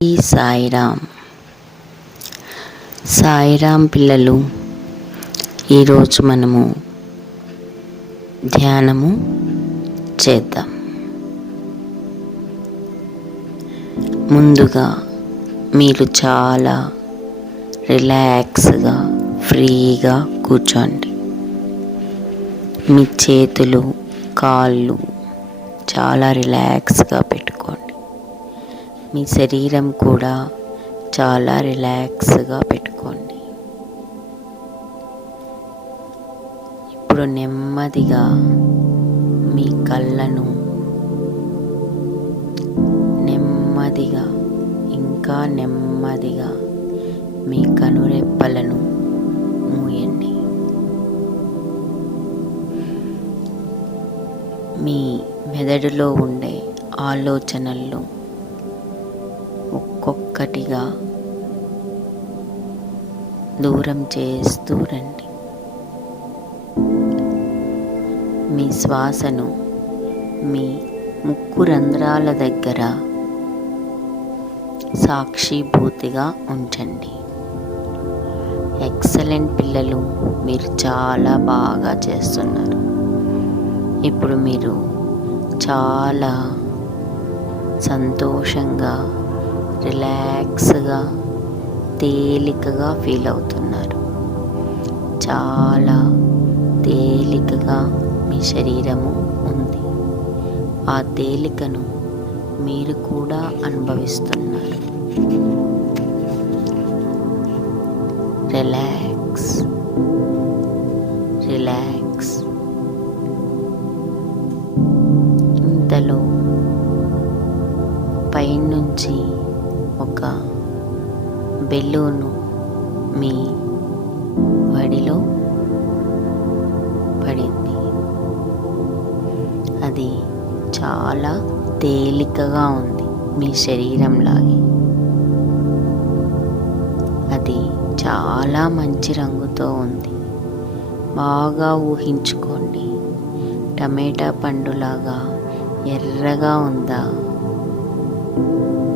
ఈ సాయిరాం పిల్లలు, ఈరోజు మనము ధ్యానము చేద్దాం. ముందుగా మీరు చాలా రిలాక్స్గా ఫ్రీగా కూర్చోండి. మీ చేతులు కాళ్ళు చాలా రిలాక్స్గా పెట్టుకోండి. మీ శరీరం కూడా చాలా రిలాక్స్గా పెట్టుకోండి. ఇప్పుడు నెమ్మదిగా మీ కళ్ళను ఇంకా నెమ్మదిగా మీ కనురెప్పలను మూయండి. మీ మెదడులో ఉండే ఆలోచనలు ఒక్కొక్కటిగా దూరం చేస్తూ రండి. మీ శ్వాసను మీ ముక్కు రంధ్రాల దగ్గర సాక్షిభూతిగా ఉంచండి. ఎక్సలెంట్ పిల్లలు, మీరు చాలా బాగా చేస్తున్నారు. ఇప్పుడు మీరు చాలా సంతోషంగా రిలాక్స్గా తేలికగా ఫీల్ అవుతున్నారు. చాలా తేలికగా మీ శరీరము ఉంది. ఆ తేలికను మీరు కూడా అనుభవిస్తున్నారు. రిలాక్స్. ఇంతలో పైనుంచి ఒక బెలూను మీ వడిలో పడింది. అది చాలా తేలికగా ఉంది, మీ శరీరంలాగే. అది చాలా మంచి రంగుతో ఉంది. బాగా ఊహించుకోండి. టమాటా పండులాగా ఎర్రగా ఉందా?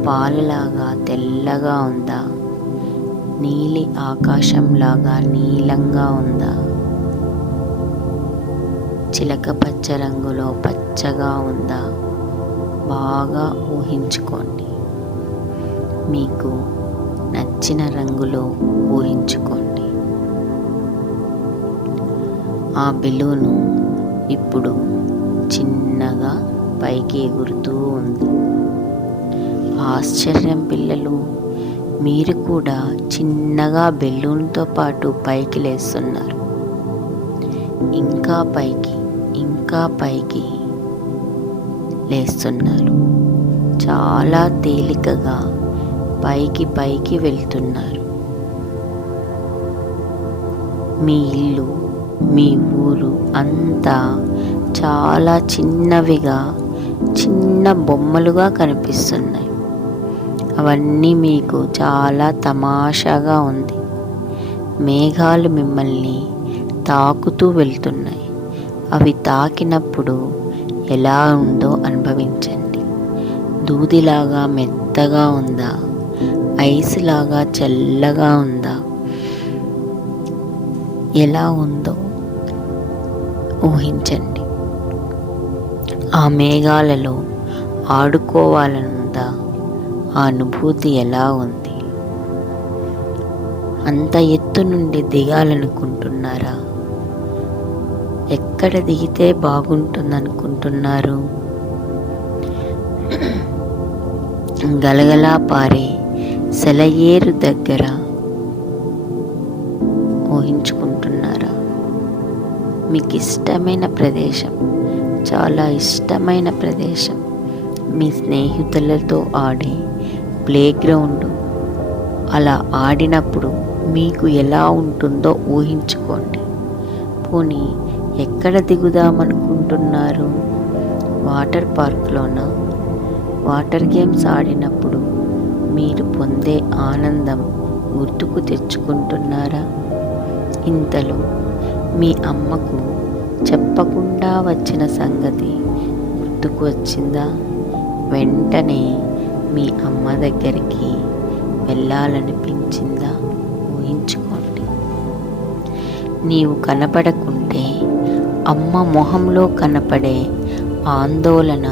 పాలలాగా తెల్లగా ఉందా? నీలి ఆకాశంలాగా నీలంగా ఉందా? చిలక పచ్చ రంగులో పచ్చగా ఉందా? బాగా ఊహించుకోండి. మీకు నచ్చిన రంగులో ఊహించుకోండి. ఆ బెలూను ఇప్పుడు చిన్నగా పైకి ఎగురుతూ ఉంది. ఆశ్చర్యం పిల్లలు, మీరు కూడా చిన్నగా బెలూన్తో పాటు పైకి లేస్తున్నారు. ఇంకా పైకి లేస్తున్నారు. చాలా తేలికగా పైకి వెళ్తున్నారు. మీ ఇల్లు, మీ ఊరు అంతా చాలా చిన్న బొమ్మలుగా కనిపిస్తున్నాయి. అవన్నీ మీకు చాలా తమాషాగా ఉంది. మేఘాలు మిమ్మల్ని తాకుతూ వెళ్తున్నాయి. అవి తాకినప్పుడు ఎలా ఉందో అనుభవించండి. దూదిలాగా మెత్తగా ఉందా? ఐస్ లాగా చల్లగా ఉందా? ఎలా ఉందో ఊహించండి. ఆ మేఘాలలో ఆడుకోవాలనుందా? ఆ అనుభూతి ఎలా ఉంది? అంత ఎత్తు నుండి దిగాలనుకుంటున్నారా? ఎక్కడ దిగితే బాగుంటుందనుకుంటున్నారు? గలగలా పారే సెలయేరు దగ్గర ఊహించుకుంటున్నారా? మీకు ఇష్టమైన ప్రదేశం, చాలా ఇష్టమైన ప్రదేశం, మీ స్నేహితులతో ఆడే ప్లేగ్రౌండ్. అలా ఆడినప్పుడు మీకు ఎలా ఉంటుందో ఊహించుకోండి. పోనీ ఎక్కడ దిగుదామనుకుంటున్నారు? వాటర్ పార్క్లోనా? వాటర్ గేమ్స్ ఆడినప్పుడు మీరు పొందే ఆనందం గుర్తుకు తెచ్చుకుంటున్నారా? ఇంతలో మీ అమ్మకు చెప్పకుండా వచ్చిన సంగతి గుర్తుకు వచ్చిందా? వెంటనే మీ అమ్మ దగ్గరికి వెళ్ళాలనిపించిందా? ఊహించుకోండి. నీవు కనపడకుంటే అమ్మ మొహంలో కనపడే ఆందోళన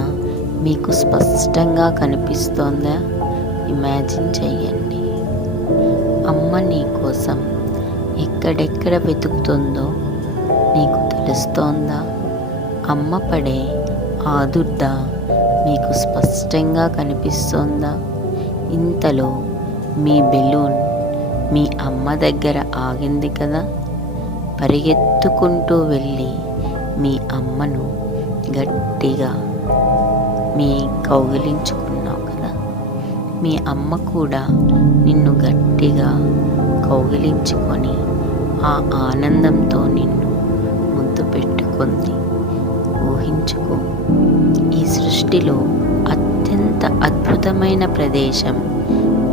మీకు స్పష్టంగా కనిపిస్తోందా? ఇమాజిన్ చెయ్యండి. అమ్మ నీ కోసం ఎక్కడెక్కడ వెతుకుతుందో నీకు తెలుస్తోందా? అమ్మ పడే ఆదుర్ద మీకు స్పష్టంగా కనిపిస్తోందా? ఇంతలో మీ బెలూన్ మీ అమ్మ దగ్గర ఆగింది కదా. పరిగెత్తుకుంటూ వెళ్ళి మీ అమ్మను గట్టిగా కౌగిలించుకున్నావు కదా. మీ అమ్మ కూడా నిన్ను గట్టిగా కౌగిలించుకొని ఆ ఆనందంతో నిన్ను ముద్దు పెట్టుకుంది. ఊహించుకో, ఈ సృష్టిలో అత్యంత అద్భుతమైన ప్రదేశం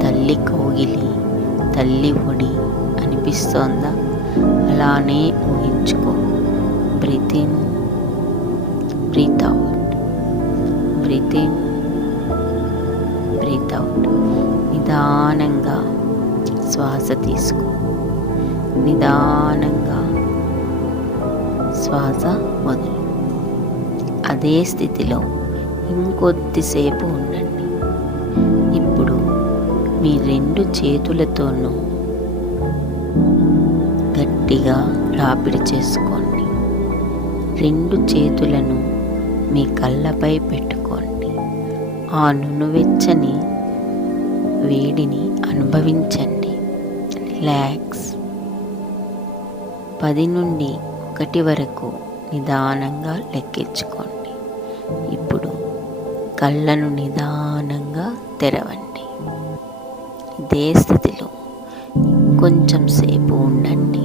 తల్లి కౌగిలి, తల్లి ఒడి అనిపిస్తోందా? అలానే ఊహించుకో. Breathe in, breathe out, breathe in, breathe out. నిదానంగా శ్వాస తీసుకో, నిదానంగా శ్వాస వదులు. అదే స్థితిలో ఇంకొద్దిసేపు ఉండండి. ఇప్పుడు మీ 2 చేతులతోనూ గట్టిగా రాపిడి చేసుకోండి. 2 చేతులను మీ కళ్ళపై పెట్టుకోండి. ఆ నునువెచ్చని వేడిని అనుభవించండి. రిలాక్స్. 10 నుండి 1 వరకు నిదానంగా లెక్కించుకోండి. ఇప్పుడు కళ్ళను నిదానంగా తెరవండి. ఇదే స్థితిలో కొంచెం సేపు ఉండండి.